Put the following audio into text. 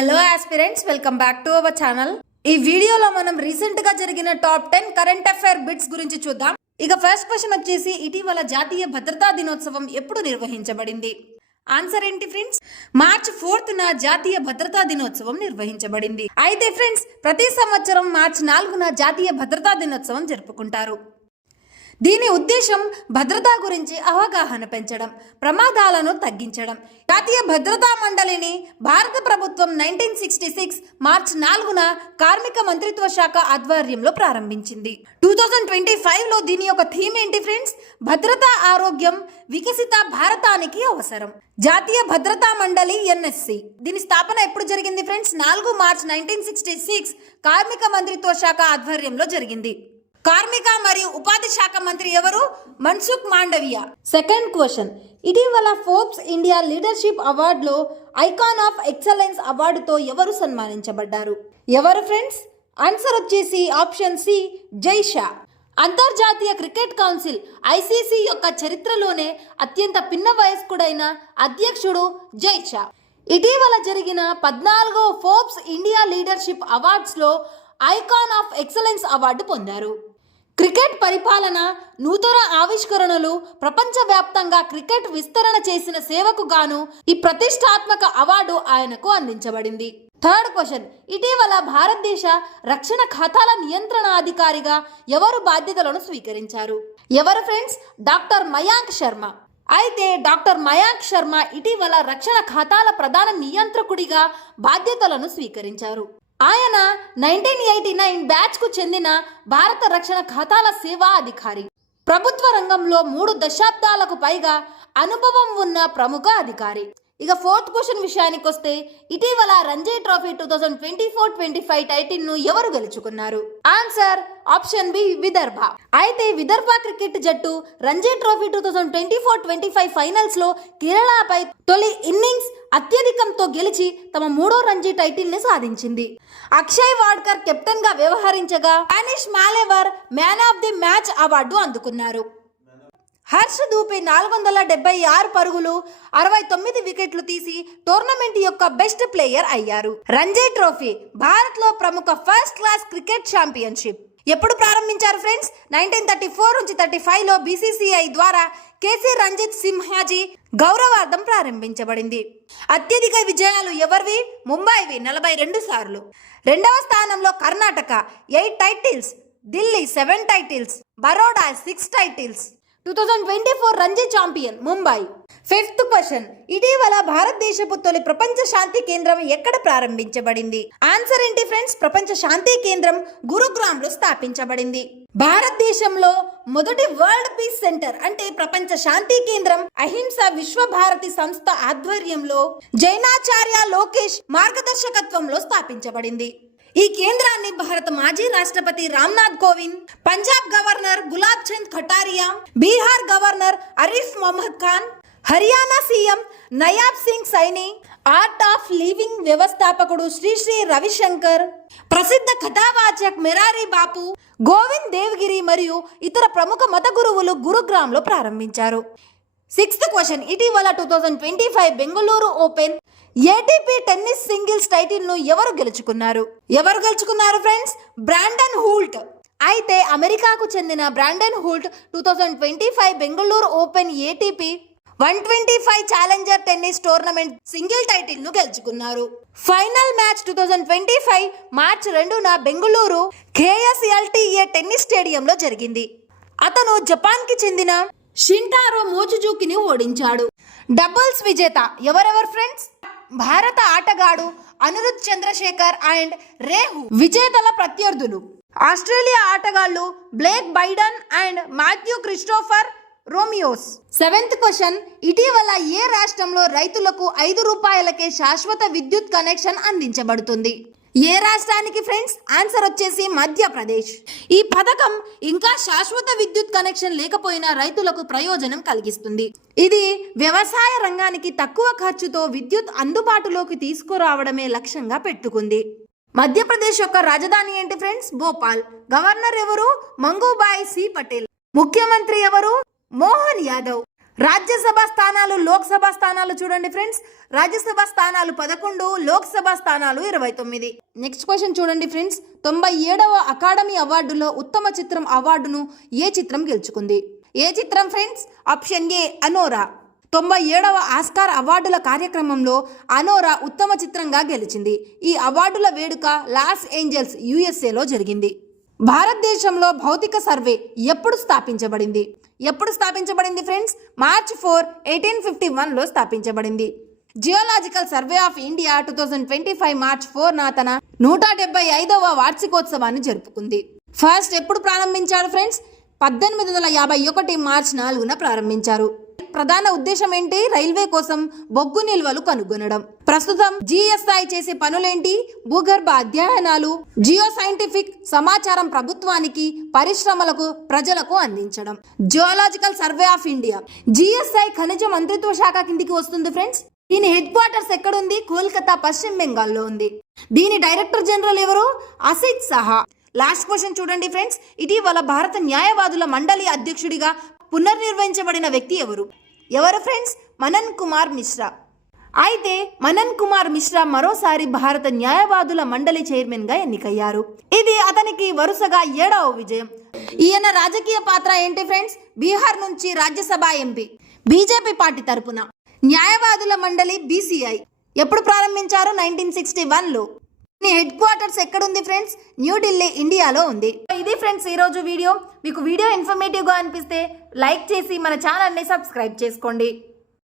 Hello aspirants, welcome back to our channel. ఈ వీడియోలో మనం రీసెంట్ గా జరిగిన టాప్ 10 కరెంట్ అఫైర్ బిట్స్ గురించి చూద్దాం. ఇక ఫస్ట్ క్వశ్చన్ వచ్చేసి, ఇటీవల జాతీయ భద్రతా దినోత్సవం ఎప్పుడు నిర్వహించబడింది? ఆన్సర్ ఏంటి ఫ్రెండ్స్? మార్చ్ 4న జాతీయ భద్రతా దినోత్సవం నిర్వహించబడింది. అయితే ఫ్రెండ్స్, ప్రతి సంవత్సరం మార్చ్ 4న జాతీయ భద్రతా దినోత్సవం జరుపుకుంటారు. దీని ఉద్దేశం భద్రతా గురించి అవగాహన పెంచడం, ప్రమాదాలను తగ్గించడం. జాతీయ భద్రతా మండలిని భారత ప్రభుత్వం 1966 మార్చ్ 4న కార్మిక మంత్రిత్వ శాఖ ఆధ్వర్యంలో ప్రారంభించింది. 2025లో దీని యొక్క థీమ్ ఏంటి ఫ్రెండ్స్? భద్రతా ఆరోగ్యం వికసిత భారతానికి అవసరం. జాతీయ భద్రతా మండలి NSC దీని స్థాపన ఎప్పుడు జరిగింది ఫ్రెండ్స్? 4 మార్చ్ 1966 కార్మిక మంత్రిత్వ శాఖ ఆధ్వర్యంలో జరిగింది. కార్మిక మరియు ఉపాధి శాఖ మంత్రి ఎవరు? మన్సుఖ్ మాండవియా. సెకండ్ క్వశ్చన్, ఇటీవల ఫోర్బ్స్ ఇండియా లీడర్షిప్ అవార్డులో ఐకాన్ ఆఫ్ ఎక్సలెన్స్ అవార్డుతో ఎవరు సన్మానించబడ్డారు? ఎవరు ఫ్రెండ్స్? ఆన్సర్ వచ్చేసి ఆప్షన్ సి, జై షా. అంతర్జాతీయ క్రికెట్ కౌన్సిల్ ICC యొక్క చరిత్రలోనే అత్యంత పిన్న వయస్కుడైన అధ్యక్షుడు జై షా. ఇటీవల జరిగిన 14వ ఫోర్బ్స్ ఇండియా లీడర్షిప్ అవార్డ్స్లో ఐకాన్ ఆఫ్ ఎక్సలెన్స్ అవార్డు పొందారు. క్రికెట్ పరిపాలన, నూతన ఆవిష్కరణలు, ప్రపంచవ్యాప్తంగా క్రికెట్ విస్తరణ చేసిన సేవకు గాను ఈ ప్రతిష్టాత్మక అవార్డు ఆయనకు అందించబడింది. థర్డ్ క్వశ్చన్, ఇటీవల భారతదేశ రక్షణ ఖాతాల నియంత్రణ అధికారిగా ఎవరు బాధ్యతలను స్వీకరించారు? ఎవరు ఫ్రెండ్స్? డాక్టర్ మయాంక్ శర్మ. అయితే డాక్టర్ మయాంక్ శర్మ ఇటీవల రక్షణ ఖాతాల ప్రధాన నియంత్రకుడిగా బాధ్యతలను స్వీకరించారు. ఆయన 1989 బ్యాచ్కు చెందిన భారత రక్షణ ఖాతాల సేవా అధికారి. ప్రభుత్వ రంగంలో 3 దశాబ్దాలకు పైగా అనుభవం ఉన్న ప్రముఖ అధికారి. ఇక ఫోర్త్ క్వశ్చన్ విషయానికి వస్తే, ఇటీవల రంజీ ట్రోఫీ 2024-25 టైటిల్ను ఎవరు గెలుచుకున్నారు? Answer option B, Vidarbha. అయితే విదర్భ క్రికెట్ జట్టు రంజీ ట్రోఫీ 2024-25 ఫైనల్స్ లో కేరళపై తొలి ఇన్నింగ్స్ అత్యధికంతో గెలిచి తమ 3వ రంజీ టైటిల్ ని సాధించింది. అక్షయ్ వాడ్కర్ కెప్టెన్ గా వ్యవహరించగా Danish Malewar man of the match award అందుకున్నారు. హర్ష్ దూపే 476 పరుగులు, 69 వికెట్లు తీసి టోర్నమెంట్ యొక్క బెస్ట్ ప్లేయర్ అయ్యారు. రంజీ ట్రోఫీ భారత్ లో ప్రముఖ ఫస్ట్ క్లాస్ క్రికెట్ ఛాంపియన్షిప్ ఎప్పుడు ప్రారంభించారు ఫ్రెండ్స్? 1934-35లో BCCI ద్వారా కేసీ రంజిత్ సింహాజీ గౌరవార్థం ప్రారంభించబడింది. అత్యధిక విజయాలు ఎవరివి? ముంబైవి 42 సార్లు. రెండవ స్థానంలో Karnataka 8 titles, Delhi 7 titles, Baroda 6 titles. 2024 Ranji champion Mumbai. Fifth question, ఇటీవల భారతదేశపు తొలి ప్రపంచ శాంతి కేంద్రం ఎక్కడ ప్రారంభించబడింది? ఆన్సర్ ఏంటి ఫ్రెండ్స్? ప్రపంచ శాంతి కేంద్రం గురుగ్రామ్ లో స్థాపించబడింది. భారతదేశంలో మొదటి వరల్డ్ పీస్ సెంటర్ అంటే ప్రపంచ శాంతి కేంద్రం అహింస విశ్వభారతి సంస్థ ఆధ్వర్యంలో జైనాచార్య లోకేష్ మార్గదర్శకత్వంలో స్థాపించబడింది. ఈ కేంద్రాన్ని భారత మాజీ రాష్ట్రపతి Ramnath Kovind, Punjab governor Gulab Chand Kataria, Bihar governor Arif Mohammad Khan, Haryana CM Nayab Singh Saini, art of living వ్యవస్థాపకుడు శ్రీ శ్రీ రవిశంకర్, ప్రసిద్ధ కథావాచక్ మెరారి బాపు, గోవింద్ దేవగిరి మరియు ఇతర ప్రముఖ మత గురువులు గురుగ్రామ్ లో ప్రారంభించారు. సిక్స్త్ క్వశ్చన్, ఇటీవల 2025 Bengaluru open ATP tennis singles title ను ఎవరు గెలుచుకున్నారు? ఫ్రెండ్స్? Brandon Holt. అయితే అమెరికాకు చెందిన Brandon Holt 2025 Bengaluru open ATP 125 challenger tennis tournament single title ను గెలుచుకున్నారు. ఫైనల్ మ్యాచ్ 2025 మార్చ్ 2న బెంగళూరు KSLTA టెన్నిస్ స్టేడియంలో జరిగింది. అతను జపాన్ కి చెందిన షింటారో మోచుజుకిని ఓడించాడు. డబుల్స్ విజేత ఎవరెవరు ఫ్రెండ్స్? భారత ఆటగాడు అనిరుద్ చంద్రశేఖర్ అండ్ రేహు. విజేతల ప్రత్యర్థులు ఆస్ట్రేలియా ఆటగాళ్లు Blake Brydon and Matthew Christopher Romeus. Seventh question, ఇటీవల ఏ రాష్ట్రంలో రైతులకు 5 రూపాయలకే శాశ్వత విద్యుత్ కనెక్షన్ అందించబడుతుంది? ఏ రాష్ట్రానికి ఫ్రెండ్స్? ఆన్సర్ వచ్చేసి మధ్యప్రదేశ్. ఈ పథకం ఇంకా శాశ్వత విద్యుత్ కనెక్షన్ లేకపోయినా రైతులకు ప్రయోజనం కలిగిస్తుంది. ఇది వ్యవసాయ రంగానికి తక్కువ ఖర్చుతో విద్యుత్ అందుబాటులోకి తీసుకురావడమే లక్ష్యంగా పెట్టుకుంది. మధ్యప్రదేశ్ యొక్క రాజధాని ఏంటి ఫ్రెండ్స్? భోపాల్. గవర్నర్ ఎవరు? మంగూబాయ్ సి పటేల్. ముఖ్యమంత్రి ఎవరు? మోహన్ యాదవ్. రాజ్యసభ స్థానాలు లోక్సభ స్థానాలు చూడండి ఫ్రెండ్స్. రాజ్యసభ స్థానాలు 11, లోక్సభ స్థానాలు 29. నెక్స్ట్ క్వశ్చన్ చూడండి ఫ్రెండ్స్. 97వ అకాడమీ అవార్డులో ఉత్తమ చిత్రం అవార్డును ఏ చిత్రం గెలుచుకుంది? ఏ చిత్రం ఫ్రెండ్స్? Option A Anora. 97వ ఆస్కార్ అవార్డుల కార్యక్రమంలో అనోరా ఉత్తమ చిత్రంగా గెలిచింది. ఈ అవార్డుల వేడుక లాస్ ఏంజల్స్ యుఎస్ఏలో జరిగింది. భారతదేశంలో భౌతిక సర్వే ఎప్పుడు స్థాపించబడింది? ఎప్పుడు స్థాపించబడింది ఫ్రెండ్స్? మార్చ్ 4, 1851లో స్థాపించబడింది. Geological survey of India 2025 March 4న తన 175వ వార్షికోత్సవాన్ని జరుపుకుంది. ఫస్ట్ ఎప్పుడు ప్రారంభించారు ఫ్రెండ్స్? 1851 మార్చ్ 4న ప్రారంభించారు. ప్రధాన ఉద్దేశం ఏంటి? రైల్వే కోసం బొగ్గు నిల్వలు కనుగొనడం. ప్రస్తుతం జిఎస్ఐ చేసే పనులేంటి? భూగర్భ అధ్యయనాలు, జియో సైంటిఫిక్ సమాచారం ప్రభుత్వానికి, పరిశ్రమలకు, ప్రజలకు అందించడం. Geological survey of India GSI ఖనిజ మంత్రిత్వ శాఖ కిందికి వస్తుంది ఫ్రెండ్స్. దీని హెడ్ క్వార్టర్స్ ఎక్కడుంది? కోల్కతా, పశ్చిమ బెంగాల్లో ఉంది. దీని డైరెక్టర్ జనరల్ ఎవరు? అసిత్ సహా. లాస్ట్ క్వశ్చన్ చూడండి ఫ్రెండ్స్. ఇటీవల భారత న్యాయవాదుల మండలి అధ్యక్షుడిగా పునర్నిర్వహించబడిన వ్యక్తి ఎవరు? ఎవరు ఫ్రెండ్స్? మనన్ కుమార్ మిశ్రా. అయితే మనన్ కుమార్ మిశ్రా మరోసారి భారత న్యాయవాదుల మండలి చైర్మన్ గా ఎన్నికయ్యారు. ఇది అతనికి వరుసగా 7వ విజయం. ఈయన రాజకీయ పాత్ర ఏంటి ఫ్రెండ్స్? బీహార్ నుంచి రాజ్యసభ ఎంపీ, బీజేపీ పార్టీ తరపున. న్యాయవాదుల మండలి బీసీఐ ఎప్పుడు ప్రారంభించారు? 1961లో. హెడ్ క్వార్టర్స్ ఎక్కడుంది ఫ్రెండ్స్? న్యూఢిల్లీ, ఇండియాలో ఉంది. ఇది ఫ్రెండ్స్ ఈరోజు వీడియో. మీకు వీడియో ఇన్ఫర్మేటివ్గా అనిపిస్తే లైక్ చేసి మన ఛానల్ని సబ్స్క్రైబ్ చేసుకోండి.